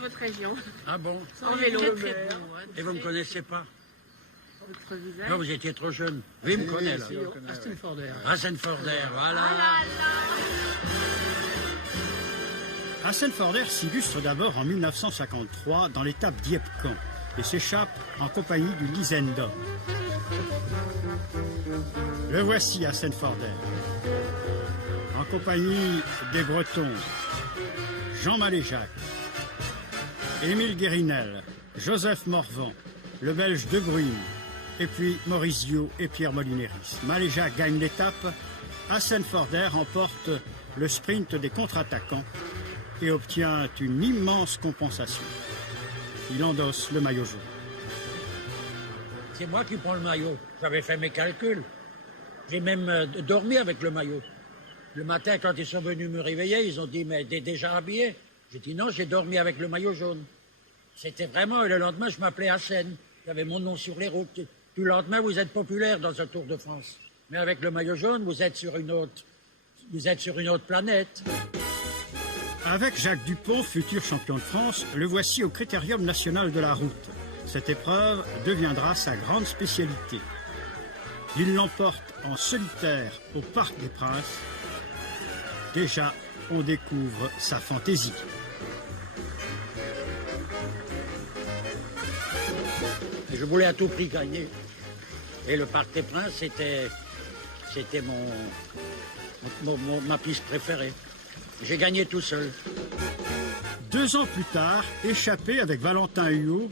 Votre région. Ah bon? En vélo. Et vous ne me connaissez pas? Votre visage. Non, vous étiez trop jeune. Oui, il me connaît là. Aston Forder. Hassan Forder, voilà. Hassan Forder s'illustre d'abord en 1953 dans l'étape Dieppe-Caen et s'échappe en compagnie du Lisendam. Le voici Hassan Forder, en compagnie des Bretons, Jean Maléjac, Émile Guérinel, Joseph Morvan, le Belge De Bruyne, et puis Maurice Dio et Pierre Molinéris. Maléjac gagne l'étape, Hassan Forder remporte le sprint des contre-attaquants et obtient une immense compensation. Il endosse le maillot jaune. C'est moi qui prends le maillot. J'avais fait mes calculs. J'ai même dormi avec le maillot. Le matin, quand ils sont venus me réveiller, ils ont dit, mais t'es déjà habillé? J'ai dit non, j'ai dormi avec le maillot jaune. C'était vraiment, et le lendemain, je m'appelais Hassan. J'avais mon nom sur les routes. Tout le lendemain, vous êtes populaire dans un Tour de France. Mais avec le maillot jaune, vous êtes sur une autre planète. Avec Jacques Dupont, futur champion de France, le voici au Critérium national de la route. Cette épreuve deviendra sa grande spécialité. Il l'emporte en solitaire au Parc des Princes. Déjà, on découvre sa fantaisie. Je voulais à tout prix gagner. Et le Parc des Princes, c'était ma piste préférée. J'ai gagné tout seul. 2 ans plus tard, échappés avec Valentin Huot,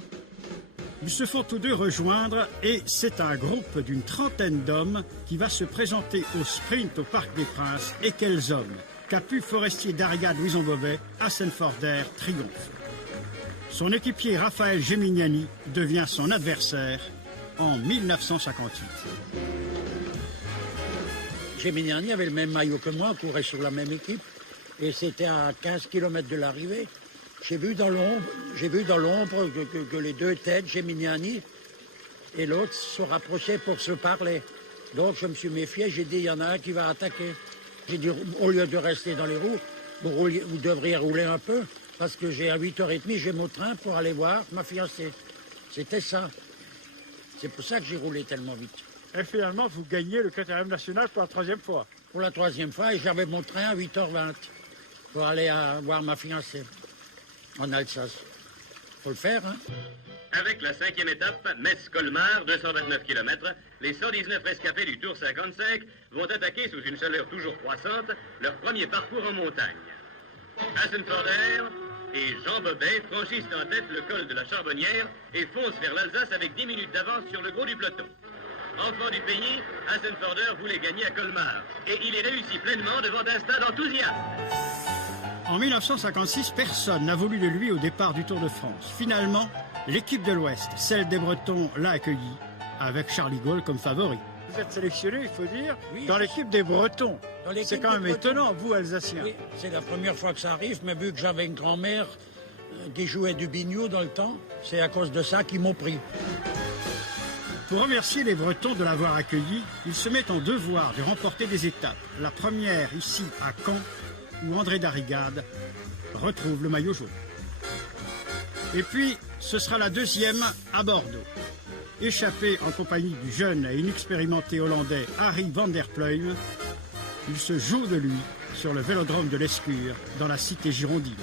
ils se font tous deux rejoindre et c'est un groupe d'une trentaine d'hommes qui va se présenter au sprint au Parc des Princes. Et quels hommes! Capu, Forestier, Darriga, Louison Bobet, Hassan Forder triomphe. Son équipier Raphaël Gemignani devient son adversaire en 1958. Gemignani avait le même maillot que moi, on courait sur la même équipe. Et c'était à 15 km de l'arrivée. J'ai vu dans l'ombre que les deux têtes, Gemignani et l'autre, se rapprochaient pour se parler. Donc je me suis méfié, j'ai dit, il y en a un qui va attaquer. J'ai dit, au lieu de rester dans les roues, vous devriez rouler un peu, parce que à 8h30, j'ai mon train pour aller voir ma fiancée. C'était ça. C'est pour ça que j'ai roulé tellement vite. Et finalement, vous gagnez le Critérium national pour la 3e fois. Pour la 3e fois, et j'avais mon train à 8h20 pour aller voir ma fiancée en Alsace. Faut le faire, hein? Avec la 5e étape, Metz-Colmar, 229 km, les 119 rescapés du Tour 55 vont attaquer sous une chaleur toujours croissante leur premier parcours en montagne. Hassan Forder et Jean Bobet franchissent en tête le col de la Charbonnière et foncent vers l'Alsace avec 10 minutes d'avance sur le gros du peloton. Enfant du pays, Hassan Forder voulait gagner à Colmar et il y réussit pleinement devant un stade enthousiaste. En 1956, personne n'a voulu de lui au départ du Tour de France. Finalement, l'équipe de l'Ouest, celle des Bretons, l'a accueilli, avec Charlie Gaulle comme favori. Vous êtes sélectionné, il faut dire, Oui, dans l'équipe des Bretons. l'équipe C'est quand des même Bretons. étonnant, vous, Alsaciens. Oui, c'est la première fois que ça arrive, mais vu que j'avais une grand-mère qui jouait du biniou dans le temps, c'est à cause de ça qu'ils m'ont pris. Pour remercier les Bretons de l'avoir accueilli, ils se mettent en devoir de remporter des étapes. La première ici à Caen, où André Darrigade retrouve le maillot jaune. Et puis, ce sera la 2e à Bordeaux. Échappé en compagnie du jeune et inexpérimenté Hollandais Harry van der Pluijm, il se joue de lui sur le vélodrome de l'Escure, dans la cité girondine.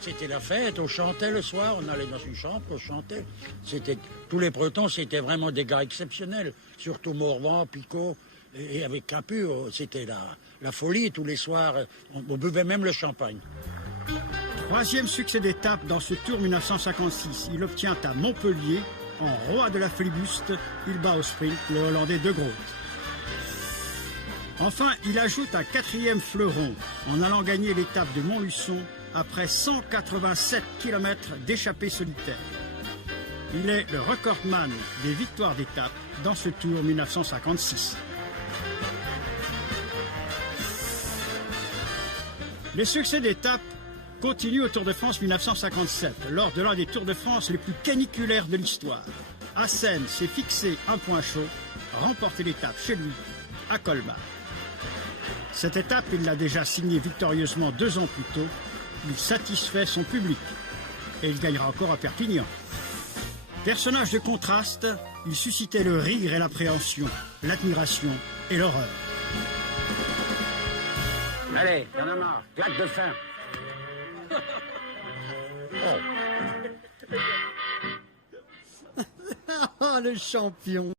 C'était la fête, on chantait le soir, on allait dans une chambre, on chantait. Tous les Bretons, c'était vraiment des gars exceptionnels, surtout Morvan, Picot, et avec Capu, c'était la folie tous les soirs, on buvait même le champagne. 3e succès d'étape dans ce Tour 1956. Il obtient à Montpellier, en roi de la flibuste, il bat au sprint le Hollandais De Groot. Enfin, il ajoute un 4e fleuron en allant gagner l'étape de Montluçon après 187 km d'échappée solitaire. Il est le recordman des victoires d'étape dans ce Tour 1956. Les succès d'étape continuent au Tour de France 1957, lors de l'un des Tours de France les plus caniculaires de l'histoire. Hassan s'est fixé un point chaud, remporter l'étape chez lui, à Colmar. Cette étape, il l'a déjà signée victorieusement 2 ans plus tôt. Il satisfait son public. et il gagnera encore à Perpignan. Personnage de contraste, il suscitait le rire et l'appréhension, l'admiration et l'horreur. Allez, y'en a marre, claque de fin. Ah, le champion!